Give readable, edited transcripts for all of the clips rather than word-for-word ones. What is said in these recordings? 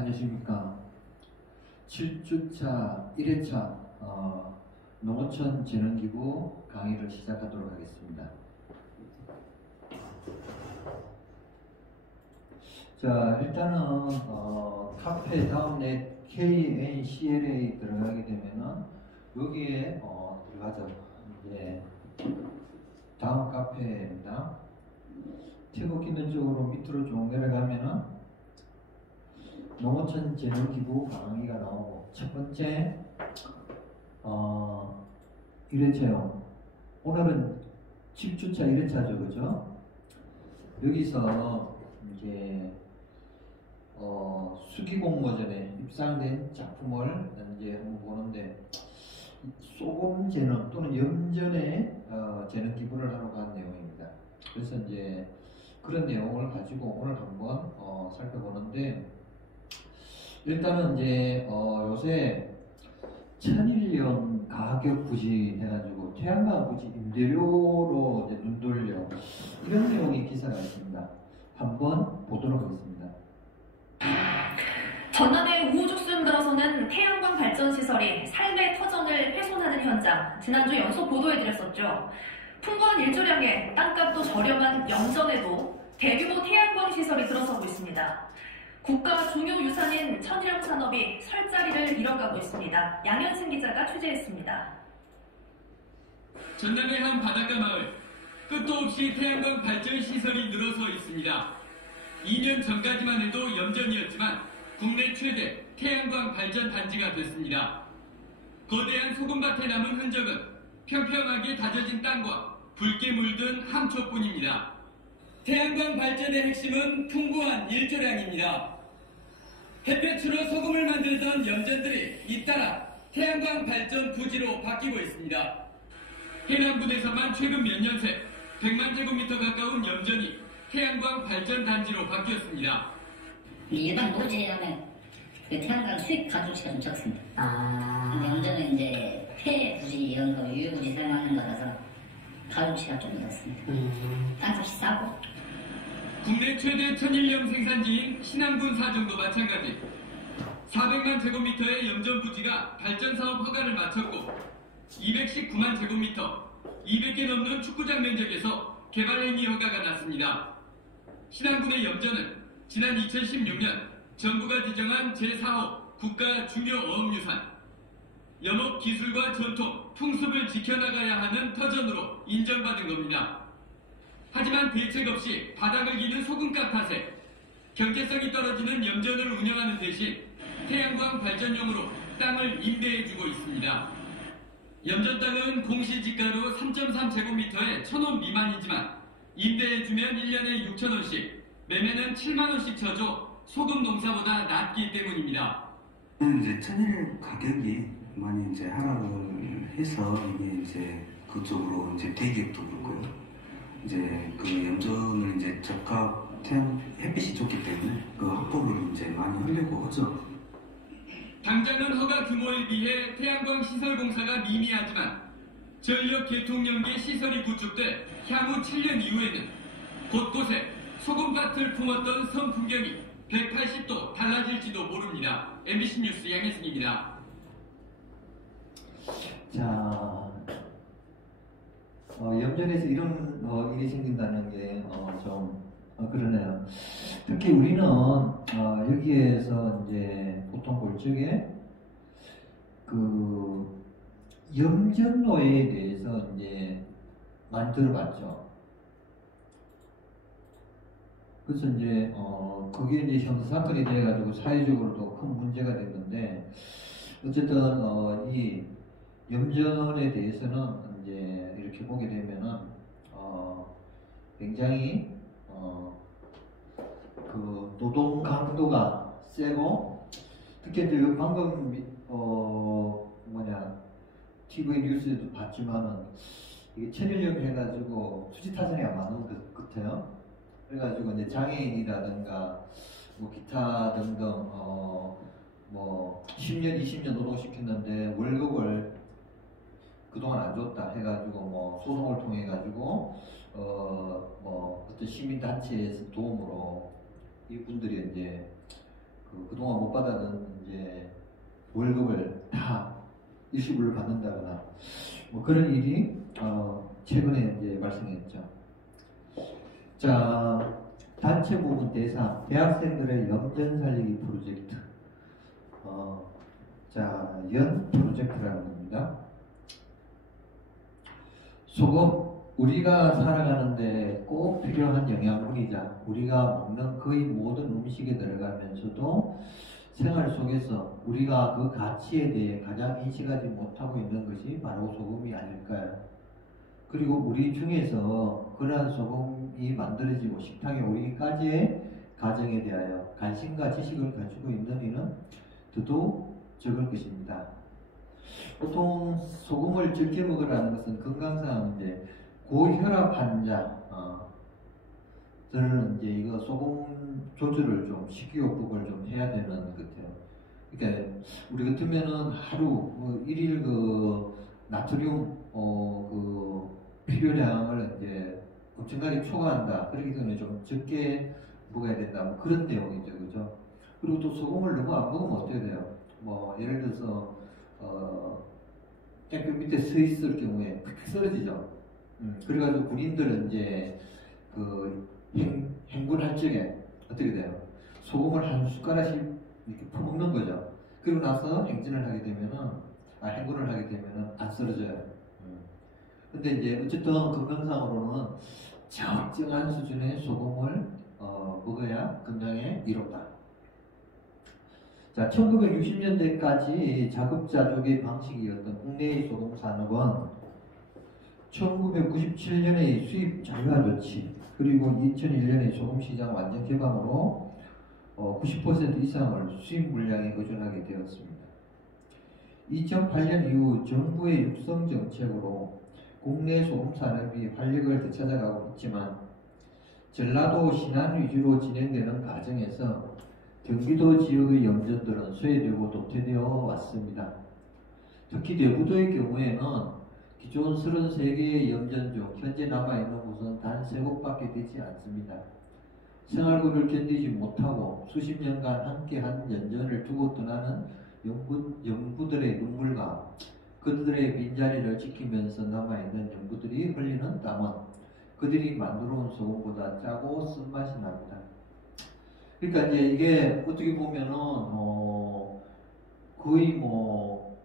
안녕하십니까. 7주차 1회차 농어촌 재능기부 강의를 시작하도록 하겠습니다. 자, 일단은 카페 다음에 KNCLA 들어가게 되면은 여기에 들어가죠. 이제 다음 카페입니다. 태국 있는 쪽으로 밑으로 쭉 내려가면은 농어촌 재능기부 강의가 나오고, 첫 번째 1회차용, 오늘은 10주차 1회차죠, 그죠? 여기서 이제 수기공모전에 입상된 작품을 이제 한번 보는데, 소금 재능 또는 염전에 재능 기부를 하러 간 내용입니다. 그래서 이제 그런 내용을 가지고 오늘 한번 살펴보는데, 일단은 이제 요새 천일염 가격 부지 해가지고 태양광 부지 임대료로 이제 눈 돌려, 이런 내용의 기사가 있습니다. 한번 보도록 하겠습니다. 전남의 우후죽순 들어서는 태양광 발전 시설이 삶의 터전을 훼손하는 현장, 지난주 연속 보도해드렸었죠. 풍부한 일조량에 땅값도 저렴한 염전에도 대규모 태양광 시설이 들어서고 있습니다. 국가 중요 유산인 천일염 산업이 설 자리를 잃어가고 있습니다. 양현승 기자가 취재했습니다. 전남의 한 바닷가 마을, 끝도 없이 태양광 발전 시설이 늘어서 있습니다. 2년 전까지만 해도 염전이었지만 국내 최대 태양광 발전 단지가 됐습니다. 거대한 소금밭에 남은 흔적은 평평하게 다져진 땅과 붉게 물든 함초뿐입니다. 태양광 발전의 핵심은 풍부한 일조량입니다. 햇볕으로 소금을 만들던 염전들이 잇따라 태양광 발전 부지로 바뀌고 있습니다. 해남군에서만 최근 몇 년 새 100만 제곱미터 가까운 염전이 태양광 발전 단지로 바뀌었습니다. 일반 노지에 하면 태양광 수익 가중치가 좀 적습니다. 근데 염전은 이제 폐 부지 이런 거 유효 부지 사용하는 거라서 가중치가 좀 늦었습니다. 땅값이 싸고. 국내 최대 천일염 생산지인 신안군 사정도 마찬가지. 400만 제곱미터의 염전 부지가 발전 사업 허가를 마쳤고 219만 제곱미터, 200개 넘는 축구장 면적에서 개발 행위 허가가 났습니다. 신안군의 염전은 지난 2016년 정부가 지정한 제4호 국가 중요 어업유산, 염업 기술과 전통, 풍습을 지켜나가야 하는 터전으로 인정받은 겁니다. 하지만 대책 없이 바닥을 기는 소금값 탓에 경제성이 떨어지는 염전을 운영하는 대신 태양광 발전용으로 땅을 임대해주고 있습니다. 염전 땅은 공시지가로 3.3제곱미터에 1,000원 미만이지만 임대해주면 1년에 6,000원씩, 매매는 7만원씩 쳐줘 소금 농사보다 낮기 때문입니다. 이제 천일 가격이 많이 이제 하락을 해서 이게 이제 그쪽으로 이제 대기업도 그렇고요. 이제 그 염전을 이제 적합 햇빛이 좋기 때문에 그 확보를 이제 많이 하려고 하죠. 당장은 허가 규모에 비해 태양광 시설 공사가 미미하지만 전력 계통 연계 시설이 구축돼 향후 7년 이후에는 곳곳에 소금밭을 품었던 섬 풍경이 180도 달라질지도 모릅니다. MBC 뉴스 양혜승입니다. 자, 염전에서 이런 일이 생긴다는 게 좀 그러네요. 특히 우리는 여기에서 이제 보통 볼 적에 그 염전로에 대해서 이제 많이 들어봤죠. 그래서 이제 그게 이제 형사 사건이 돼가지고 사회적으로도 큰 문제가 됐는데, 어쨌든 이 염전에 대해서는 이제 이렇게 보게 되면은 굉장히 그 노동 강도가 세고, 특히 이제 방금 TV 뉴스에도 봤지만은 이게 천일염 해가지고 투지 타산이 많은 것 같아요. 그래가지고 이제 장애인이라든가 뭐 기타 등등 뭐 10년 20년 노동시켰는데 월급을 그동안 안 줬다 해가지고 뭐 소송을 통해 가지고 뭐 어떤 시민단체에서 도움으로 이분들이 이제 그동안 못 받았던 이제 월급을 다 일시불로 받는다거나 뭐 그런 일이 최근에 이제 발생했죠. 자, 단체 부분 대상 대학생들의 염전 살리기 프로젝트. 자, 연 프로젝트라는 겁니다. 소금, 우리가 살아가는데 꼭 필요한 영양분이자 우리가 먹는 거의 모든 음식에 들어가면서도 생활 속에서 우리가 그 가치에 대해 가장 인식하지 못하고 있는 것이 바로 소금이 아닐까요? 그리고 우리 중에서 그러한 소금이 만들어지고 식탁에 오르기까지의 과정에 대하여 관심과 지식을 가지고 있는 이는 더더욱 적을 것입니다. 보통 소금을 적게 먹으라는 것은 건강상 이제 고혈압 환자 들은 이제 이거 소금 조절을 좀 식이요법을 좀 해야 되는 것 같아요. 그러니까 우리 같으면은 하루 일일 그 나트륨 그 필요량을 이제 엄청나게 초과한다. 그렇기 때문에 좀 적게 먹어야 된다. 뭐 그런 내용이죠, 그죠? 그리고 또 소금을 너무 안 먹으면 어떻게 돼요? 뭐 예를 들어서 땡볕 밑에 서 있을 경우에 푹 쓰러지죠. 그래가지고 군인들은 이제 그 행군할 적에 어떻게 돼요? 소금을 한 숟가락씩 이렇게 퍼먹는 거죠. 그리고 나서 행진을 하게 되면은 행군을 하게 되면은 안 쓰러져요. 근데 이제 어쨌든 건강상으로는 적정한 수준의 소금을 먹어야 건강에 이롭다. 자, 1960년대까지 자급자족의 방식이었던 국내의 소금 산업은 1997년의 수입 자유화 조치 그리고 2001년의 소금 시장 완전 개방으로 90% 이상을 수입 물량에 의존하게 되었습니다. 2008년 이후 정부의 육성 정책으로 국내 소금 산업이 활력을 되찾아가고 있지만 전라도 신안 위주로 진행되는 과정에서 경기도 지역의 염전들은 소외되고 도태되어 왔습니다. 특히 대부도의 경우에는 기존 33개의 염전 중 현재 남아있는 곳은 단 3곳밖에 되지 않습니다. 생활고를 견디지 못하고 수십 년간 함께한 연전을 두고 떠나는 연구들의 눈물과 그들의 빈자리를 지키면서 남아있는 연구들이 흘리는 땀은 그들이 만들어온 소금보다 짜고 쓴맛이 납니다. 그러니까 이제 이게 어떻게 보면은 거의 뭐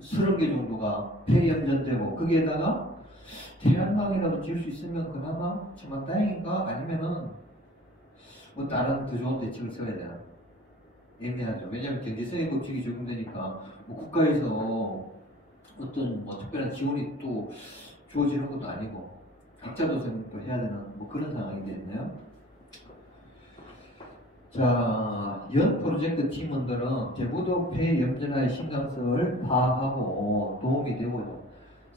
30개 정도가 폐염전되고 거기에다가 태양광이라도 지을 수 있으면 그나마 정말 다행인가 아니면은 뭐 다른 더 좋은 대책을 써야 되나 애매하죠. 왜냐하면 경제성의 법칙이 적용되니까 뭐 국가에서 어떤 뭐 특별한 지원이 또 주어지는 것도 아니고 각자 도생도 해야 되는 뭐 그런 상황이 됐네요. 자, 연 프로젝트 팀원들은 대부도 폐염전화의 심각성을 파악하고 도움이 되고요.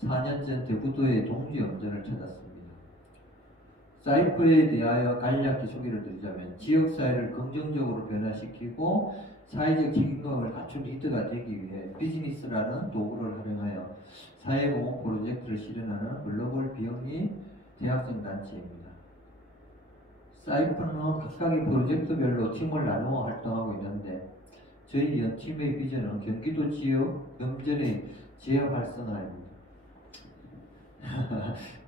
4년 전 대부도의 동지염전을 찾았습니다. 사이프에 대하여 간략히 소개를 드리자면 지역사회를 긍정적으로 변화시키고 사회적 책임감을 갖춘 리더가 되기 위해 비즈니스라는 도구를 활용하여 사회공헌 프로젝트를 실현하는 글로벌 비영리 대학생 단체입니다. 사이프는 각각의 프로젝트별로 팀을 나누어 활동하고 있는데 저희 연팀의 비전은 경기도 지역 염전의 지역 활성화입니다.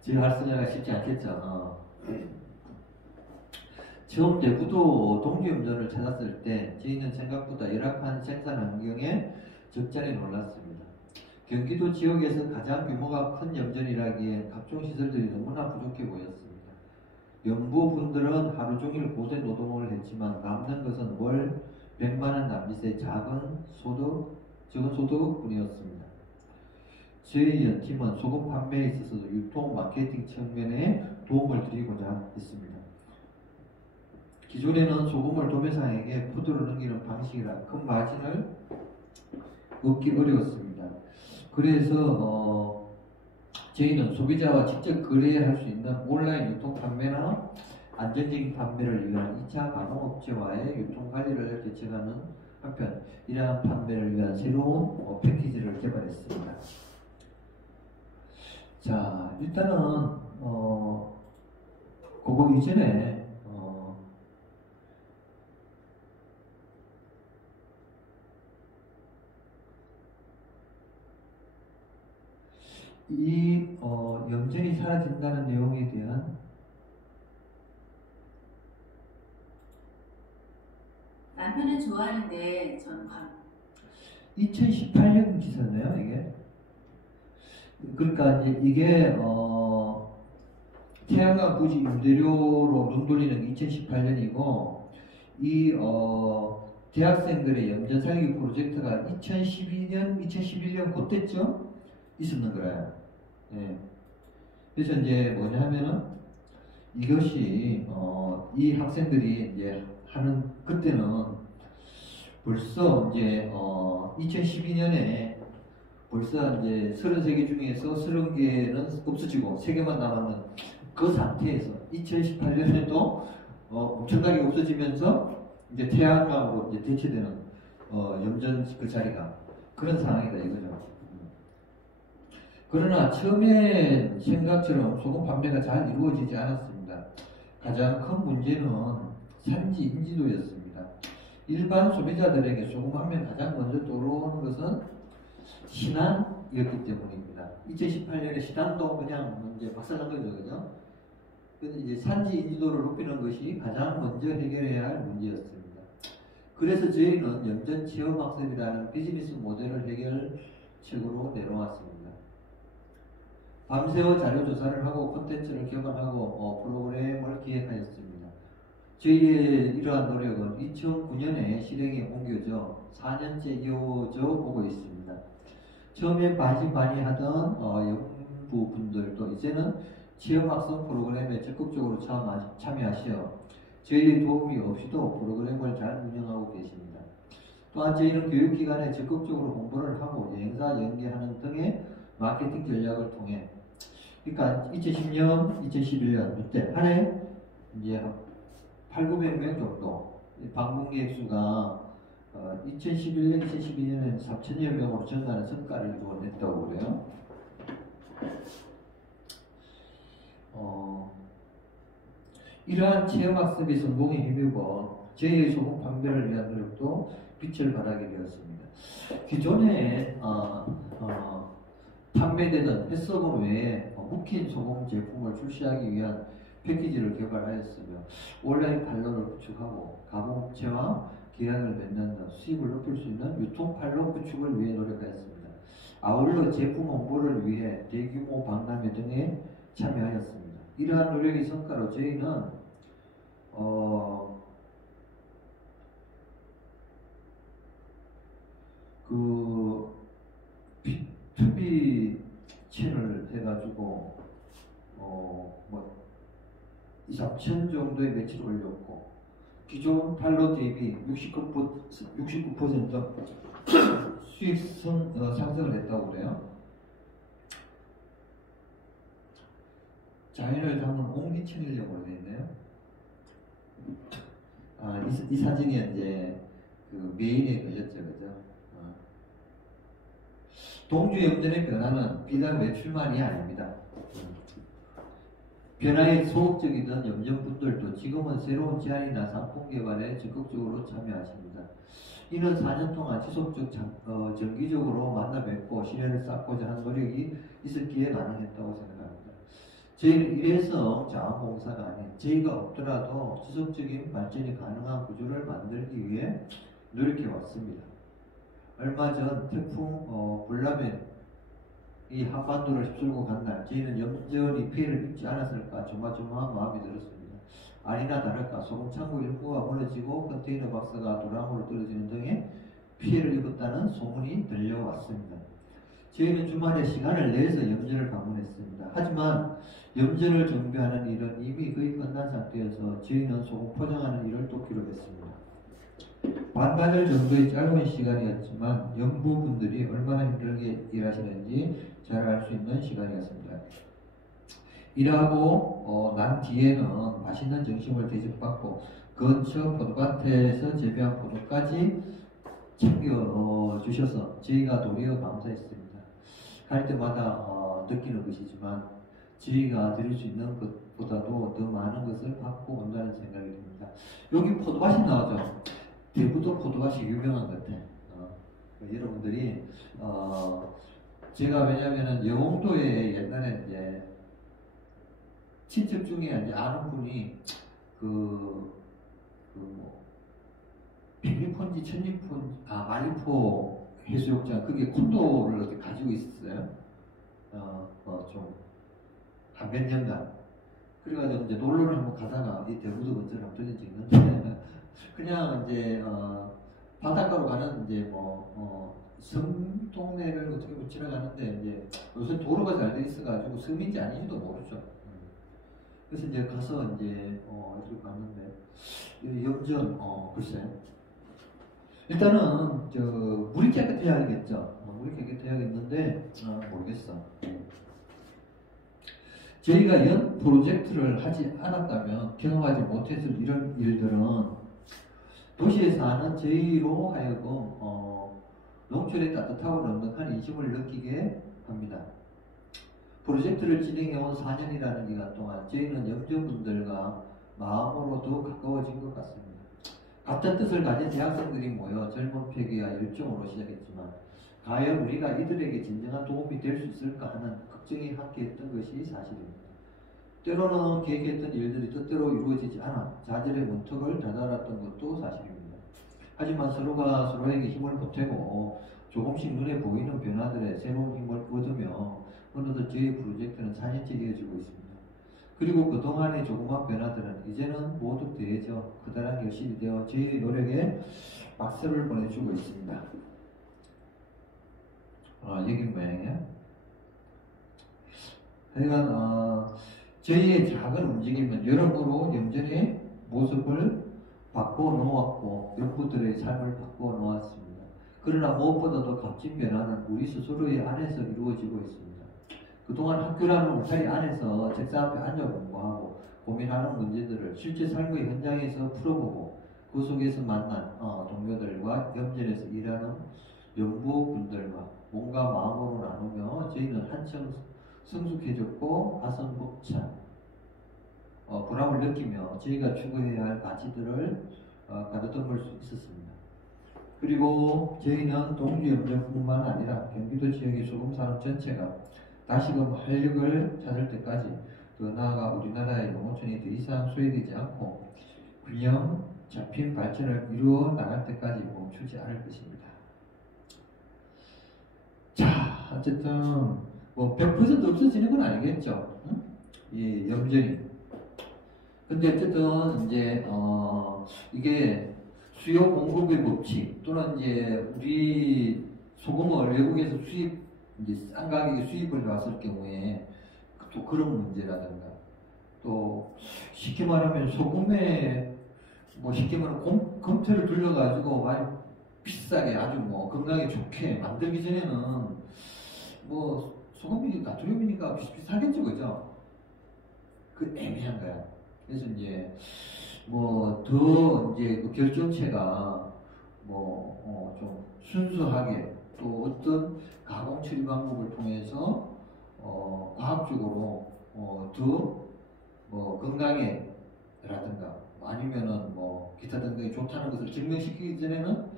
지역 활성화가 쉽지 않겠죠. 처음 대부도 동지염전을 찾았을 때 저희는 생각보다 열악한 생산 환경에 적잖이 놀랐습니다. 경기도 지역에서 가장 규모가 큰 염전이라기엔 각종 시설들이 너무나 부족해 보였습니다. 연구분들은 하루 종일 고된 노동을 했지만 남는 것은 월 100만원 남짓의 적은 소득뿐이었습니다. 저희 연팀은 소금 판매에 있어서도 유통 마케팅 측면에 도움을 드리고자 했습니다. 기존에는 소금을 도매상에게 푸드로 넘기는 방식이라 큰 마진을 얻기 어려웠습니다. 그래서 저희는 소비자와 직접 거래할 수 있는 온라인 유통 판매나 안정적인 판매를 위한 2차 가공업체와의 유통 관리를 개척하는 한편 이러한 판매를 위한 새로운 패키지를 개발했습니다. 자, 일단은 그거 이전에 이 염전이 사라진다는 내용에 대한 남편은 좋아하는데 전 2018년 기사네요, 이게. 그러니까 이게 태양광 부지 임대료로 눈 돌리는 게 2018년이고 이 대학생들의 염전 살리기 프로젝트가 2012년, 2011년 그때쯤 있었는 거예요. 예. 그래서 이제 뭐냐 하면은 이것이 이 학생들이 이제 하는 그때는 벌써 이제 2012년에 벌써 이제 33개 중에서 30개는 없어지고 3개만 남았는 그 상태에서 2018년에도 엄청나게 없어지면서 이제 태양광으로 이제 대체되는 염전 그 자리가 그런 상황이다 이거죠. 그러나 처음에 생각처럼 소금 판매가 잘 이루어지지 않았습니다. 가장 큰 문제는 산지 인지도였습니다. 일반 소비자들에게 소금 하면 가장 먼저 떠오르는 것은 신안이었기 때문입니다. 2018년에 신안도 그냥 이제 박살난 거죠, 그죠? 근데 이제 산지 인지도를 높이는 것이 가장 먼저 해결해야 할 문제였습니다. 그래서 저희는 염전 체험 학습이라는 비즈니스 모델을 해결책으로 내놓았습니다. 밤새워 자료조사를 하고 콘텐츠를 개발하고 프로그램을 기획하였습니다. 저희의 이러한 노력은 2009년에 실행에 옮겨져 4년째 이어져 오고 있습니다. 처음에 반신반의 하던 연구분들도 이제는 체험학습 프로그램에 적극적으로 참여하시어 저희의 도움이 없이도 프로그램을 잘 운영하고 계십니다. 또한 저희는 교육기관에 적극적으로 홍보를 하고 여행사 연계하는 등의 마케팅 전략을 통해 그러니까 2010년, 2011년 이때 한 해 이제 8,900명 정도 방문객 수가 2011년, 2012년에는 3,000여 명으로 증가하는 성과를 이루어냈다고 그래요. 이러한 체험학습이 성공에 힘입어 저희의 소금 판매를 위한 노력도 빛을 발하게 되었습니다. 기존에 판매되던 햇소금 외에 묵힌 소금 제품을 출시하기 위한 패키지를 개발하였으며 온라인 판로를 구축하고 가공업체와 계약을 맺는 등 수입을 높일 수 있는 유통 판로 구축을 위해 노력하였습니다. 아울러 제품 홍보를 위해 대규모 박람회 등에 참여하였습니다. 이러한 노력의 성과로 저희는 그 B2B 채널을 해가지고 뭐 2,3천 정도의 매출을 올렸고 기존 판로 대비 69% 수익성 상승을 했다고 그래요. 자연을 담은 옹기천일염으로 되어 있네요. 이 사진이 이제 그 메인에 걸렸죠, 그죠? 동주 염전의 변화는 비단 매출만이 아닙니다. 변화에 소극적이던 염전분들도 지금은 새로운 제안이나 상품 개발에 적극적으로 참여하십니다. 이는 4년 동안 지속적 정기적으로 만나 뵙고 신뢰를 쌓고자 하는 노력이 있었기에 가능했다고 생각합니다. 저희는 일회성 자원봉사가 아닌 저희가 없더라도 지속적인 발전이 가능한 구조를 만들기 위해 노력해 왔습니다. 얼마 전 태풍 불라면 이 한반도를 휩쓸고 간 날 저희는 염전이 피해를 입지 않았을까 조마조마한 마음이 들었습니다. 아니나 다를까 소금 창고 일부가 무너지고 컨테이너 박스가 도랑으로 떨어지는 등의 피해를 입었다는 소문이 들려왔습니다. 저희는 주말에 시간을 내서 염전을 방문했습니다. 하지만 염전을 정비하는 일은 이미 거의 끝난 상태여서 저희는 소금 포장하는 일을 돕기로 했습니다. 반나절 정도의 짧은 시간이었지만 연구분들이 얼마나 힘들게 일하시는지 잘 알 수 있는 시간이었습니다. 일하고 난 뒤에는 맛있는 점심을 대접받고 근처 포도밭에서 재배한 포도까지 챙겨주셔서 저희가 도리어 감사했습니다. 갈 때마다 느끼는 것이지만 저희가 드릴 수 있는 것보다도 더 많은 것을 받고 온다는 생각이 듭니다. 여기 포도밭이 나오죠. 대구도 포도밭이 유명한 것 같아요. 여러분들이 제가 왜냐면은 영흥도에 옛날에 이제 친척 중에 이제 아는 분이 뭐 백리폰지 천리폰 만리포 해수욕장 그게 콘도를 어디 가지고 있었어요. 좀 한 몇 년간. 그래가지고 이제 놀러를 한번 가다가 이 대구도 근처를 한번 들린 적이 있는데 그냥 이제 바닷가로 가는 이제 섬 동네를 어떻게 보면 지나가는데 이제 요새 도로가 잘 돼 있어가지고 섬인지 아닌지도 모르죠. 그래서 이제 가서 이제 이렇게 갔는데 염전 글쎄 일단은 물이 깨끗해야겠죠. 물이 깨끗해야겠는데 모르겠어. 저희가 연 프로젝트를 하지 않았다면 경험하지 못했을 이런 일들은 도시에 사는 저희로 하여금 농촌의 따뜻하고 넉넉한 인심을 느끼게 합니다. 프로젝트를 진행해온 4년이라는 기간 동안 저희는 염전분들과 마음으로도 가까워진 것 같습니다. 같은 뜻을 가진 대학생들이 모여 젊은 패기와 열정으로 시작했지만 과연 우리가 이들에게 진정한 도움이 될 수 있을까 하는 걱정이 함께했던 것이 사실입니다. 때로는 계획했던 일들이 뜻대로 이루어지지 않아 좌절의 문턱을 다다랐던 것도 사실입니다. 하지만 서로가 서로에게 힘을 보태고 조금씩 눈에 보이는 변화들에 새로운 힘을 얻으며 어느덧 저희 프로젝트는 4년째 이어지고 있습니다. 그리고 그동안의 조그만 변화들은 이제는 모두 더해져 커다란 결실이 되어 저희의 노력에 박수를 보내주고 있습니다. 여기 모양이야. 하여간 저희의 작은 움직임은 여러모로 염전의 모습을 바꿔놓았고 연구들의 삶을 바꿔놓았습니다. 그러나 무엇보다도 값진 변화는 우리 스스로의 안에서 이루어지고 있습니다. 그동안 학교라는 울타리 안에서 책상 앞에 앉아 공부하고 고민하는 문제들을 실제 삶의 현장에서 풀어보고 그 속에서 만난 동료들과 염전에서 일하는 연구분들과 몸과 마음으로 나누며 저희는 한층 성숙해졌고 가슴 벅찬 보람을 느끼며 저희가 추구해야 할 가치들을 가르듬을 수 있었습니다. 그리고 저희는 동주 염전뿐만 아니라 경기도 지역의 소금산업 전체가 다시금 활력을 찾을 때까지 더 나아가 우리나라의 농어촌이 더 이상 소외되지 않고 균형 잡힌 발전을 이루어 나갈 때까지 멈추지 않을 것입니다. 자, 어쨌든 100% 없어지는 건 아니겠죠. 응? 이 염전이. 근데 어쨌든 이제 이게 수요 공급의 법칙 또는 이제 우리 소금을 외국에서 이제 싼 가격에 수입을 해왔을 경우에 또 그런 문제라든가 또 쉽게 말하면 소금에 쉽게 말하면 검토를 둘러가지고 많이 비싸게 아주 건강에 좋게 만들기 전에는 소금이니까 나트륨이니까 비슷비슷하겠죠, 그죠? 그 애매한 거야. 그래서 이제 더 이제 그 결정체가 좀 순수하게 또 어떤 가공 처리 방법을 통해서 과학적으로 더 건강에라든가 아니면은 기타 등등이 좋다는 것을 증명시키기 전에는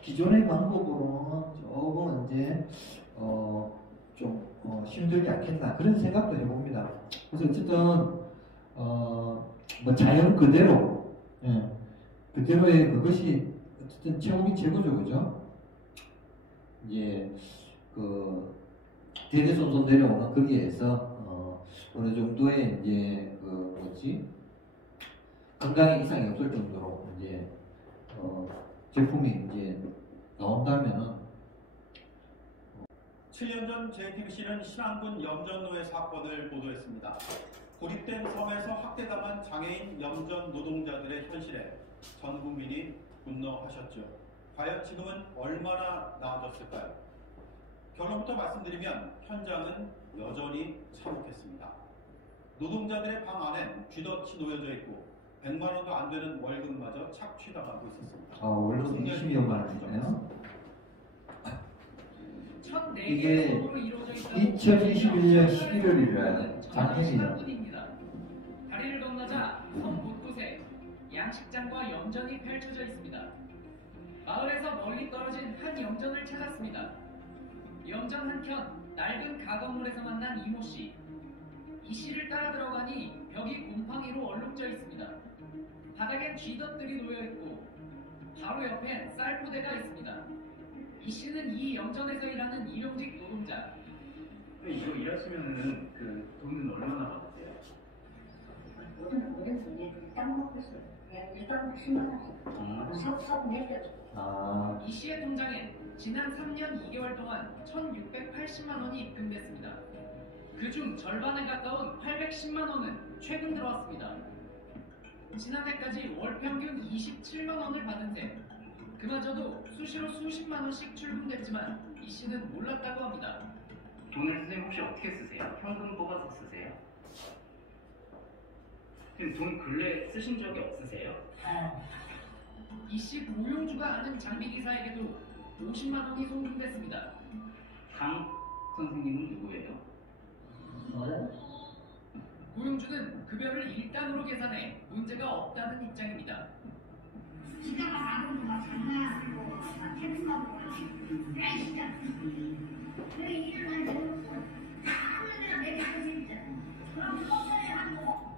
기존의 방법으로는 조금 이제 좀 힘들지 않겠나 그런 생각도 해봅니다. 그래서 어쨌든 자연 그대로 그대로의 그것이 어쨌든 최고긴 최고죠, 그죠? 이제 대대손손 내려오는 거기에서 어느 정도의 이제 건강에 이상이 없을 정도로 이제 제품이 이제 나온다면은 7년 전 JTBC는 신안군 염전노예 사건을 보도했습니다. 고립된 섬에서 학대당한 장애인 염전 노동자들의 현실에 전 국민이 분노하셨죠. 과연 지금은 얼마나 나아졌을까요? 결론부터 말씀드리면 현장은 여전히 참혹했습니다. 노동자들의 방 안엔 쥐덫이 놓여져 있고 100만 원도 안 되는 월급마저 착취당하고 있었습니다. 월급 20여만 원이네요. 이게 2021년 11월이라 작년이죠. 다리를 건너자 섬 곳곳에 양식장과 염전이 펼쳐져 있습니다. 마을에서 멀리 떨어진 한 염전을 찾았습니다. 염전 한 켠 낡은 가건물에서 만난 이모 씨. 이 씨를 따라 들어가니 벽이 곰팡이로 얼룩져 있습니다. 바닥엔 쥐덫들이 놓여 있고 바로 옆엔 쌀포대가 있습니다. 이 씨는 이 염전에서 일하는 일용직 노동자. 이거 일하시면은 그 돈은 얼마나 받으세요? 모든 돈이 땅 먹고 있어요. 일단 10만 원씩. 사업 내죠. 이 씨의 통장엔 지난 3년 2개월 동안 1,680만 원이 입금됐습니다. 그중 절반에 가까운 810만 원은 최근 들어왔습니다. 지난해까지 월 평균 27만 원을 받은 셈. 그마저도 수시로 수십만 원씩 출금됐지만 이 씨는 몰랐다고 합니다. 돈을 선생님 혹시 어떻게 쓰세요? 현금 뽑아서 쓰세요? 돈 근래 쓰신 적이 없으세요? 이 씨 고용주가 아는 장비기사에게도 50만 원이 송금됐습니다. 강 선생님은 누구예요? 고용주는 급여를 1단으로 계산해 문제가 없다는 입장입니다.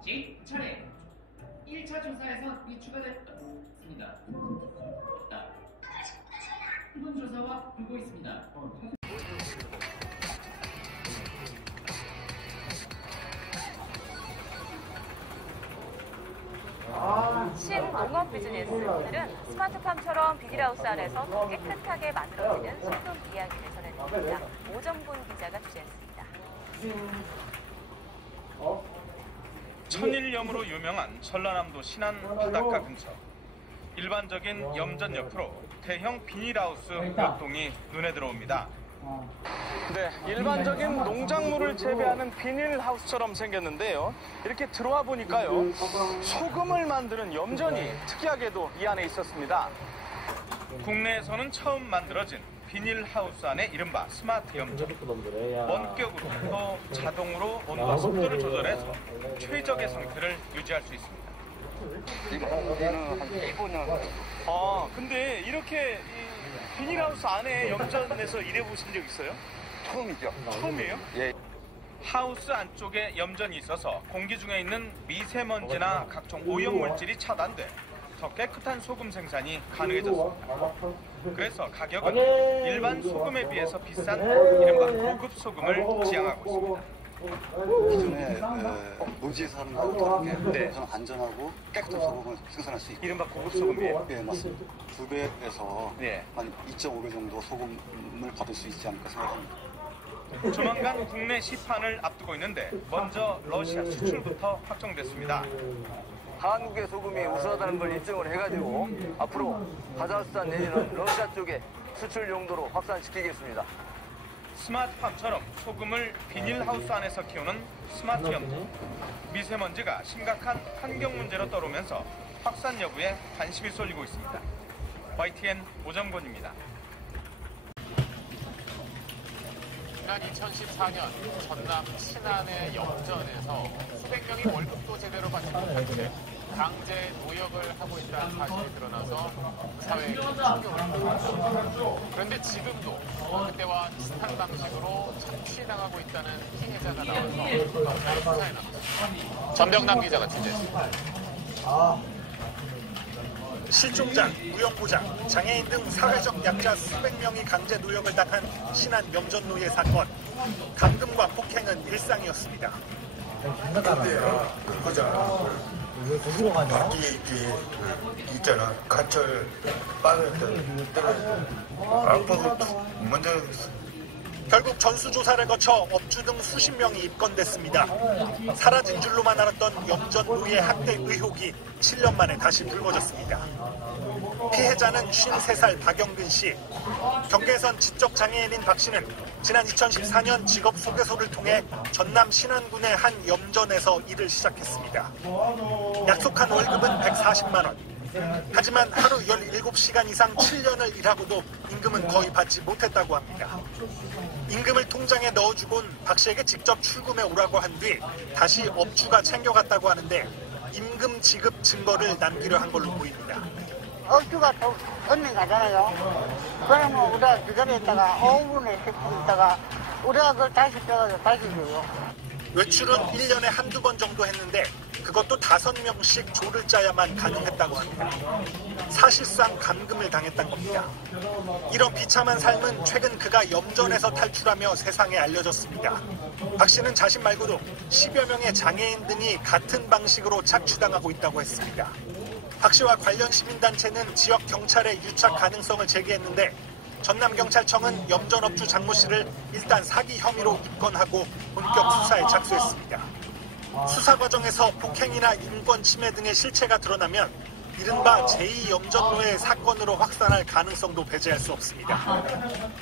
제 차례 1차 조사에서 미추가 됐습니다. 이번 조사와 불고 있습니다. 신농업 비즈니스. 오늘은 스마트팜처럼 비닐하우스 안에서 더 깨끗하게 만들어지는 소금 이야기를 전해드립니다. 오정곤 기자가 취재했습니다. 천일염으로 유명한 전라남도 신안 바닷가 근처. 일반적인 염전 옆으로 대형 비닐하우스 몇 동이 눈에 들어옵니다. 네, 일반적인 농작물을 재배하는 비닐하우스처럼 생겼는데요. 이렇게 들어와 보니까요, 소금을 만드는 염전이 특이하게도 이 안에 있었습니다. 국내에서는 처음 만들어진 비닐하우스 안에 이른바 스마트 염전. 원격으로 또 자동으로 온도와 습도를 조절해서 최적의 상태를 유지할 수 있습니다. 이거는 한 15년. 근데 이렇게 비닐하우스 안에 염전에서 일해보신 적 있어요? 처음이죠. 처음이에요? 예. 하우스 안쪽에 염전이 있어서 공기 중에 있는 미세먼지나 각종 오염물질이 차단돼 더 깨끗한 소금 생산이 가능해졌습니다. 그래서 가격은 일반 소금에 비해서 비싼 이른바 고급 소금을 지향하고 있습니다. 기존에 노지에서 하는 거하고 다르게 좀 안전하고 깨끗한 소금을 생산할 수 있고. 이른바 고급 소금이에요? 네, 맞습니다. 2배에서 한 2.5배 정도 소금을 받을 수 있지 않을까 생각합니다. 조만간 국내 시판을 앞두고 있는데 먼저 러시아 수출부터 확정됐습니다. 한국의 소금이 우수하다는 걸 입증을 해가지고 앞으로 카자흐스탄 내지는 러시아 쪽에 수출 용도로 확산시키겠습니다. 스마트팜처럼 소금을 비닐하우스 안에서 키우는 스마트 염전. 미세먼지가 심각한 환경 문제로 떠오르면서 확산 여부에 관심이 쏠리고 있습니다. YTN 오정곤입니다. 지난 2014년 전남 신안의 염전에서 수백 명이 월급도 제대로 받지 못하고 강제 노역을 하고 있다는 사실이 드러나서 사회에 충격을 줬습니다. 그런데 지금도 그때와 비슷한 방식으로 착취당하고 있다는 피해자가 나와서 수사에 나섰습니다. 전병남 기자가 취재했습니다. 실종자, 무역부장, 장애인 등 사회적 약자 수백 명이 강제 노역을 당한 신안 염전노예 사건. 감금과 폭행은 일상이었습니다. 근데요, 그거잖아. 밖에 있잖아. 관철 빠졌던 압박을 먼저. 결국 전수조사를 거쳐 업주 등 수십 명이 입건됐습니다. 사라진 줄로만 알았던 염전 노예 학대 의혹이 7년 만에 다시 불거졌습니다. 피해자는 53살 박영근 씨. 경계선 지적장애인인 박 씨는 지난 2014년 직업 소개소를 통해 전남 신안군의 한 염전에서 일을 시작했습니다. 약속한 월급은 140만 원. 하지만 하루 17시간 이상 7년을 일하고도 임금은 거의 받지 못했다고 합니다. 임금을 통장에 넣어주곤 박 씨에게 직접 출금해 오라고 한 뒤 다시 업주가 챙겨갔다고 하는데 임금 지급 증거를 남기려 한 걸로 보입니다. 업주가 돈 가잖아요. 그러면 우리가 그 자리에 있다가 5분에 10분 있다가 우리 아들 다시 빼가지고 다시 줘요. 외출은 1년에 한두 번 정도 했는데 그것도 5명씩 조를 짜야만 가능했다고 합니다. 사실상 감금을 당했던 겁니다. 이런 비참한 삶은 최근 그가 염전에서 탈출하며 세상에 알려졌습니다. 박 씨는 자신 말고도 10여 명의 장애인 등이 같은 방식으로 착취당하고 있다고 했습니다. 박 씨와 관련 시민단체는 지역 경찰에 유착 가능성을 제기했는데 전남경찰청은 염전업주 장모 씨를 일단 사기 혐의로 입건하고 본격 수사에 착수했습니다. 수사 과정에서 폭행이나 인권 침해 등의 실체가 드러나면 이른바 제2염전노예 사건으로 확산할 가능성도 배제할 수 없습니다.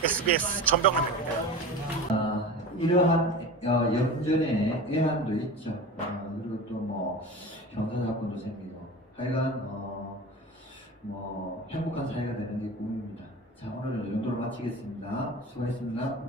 SBS 전병남입니다. 이러한 염전에 애환도 있죠. 그리고 또 뭐 형사사건도 생기고 하여간 뭐 행복한 사회가 되는 게 꿈입니다. 자, 오늘은 이 정도로 마치겠습니다. 수고하셨습니다.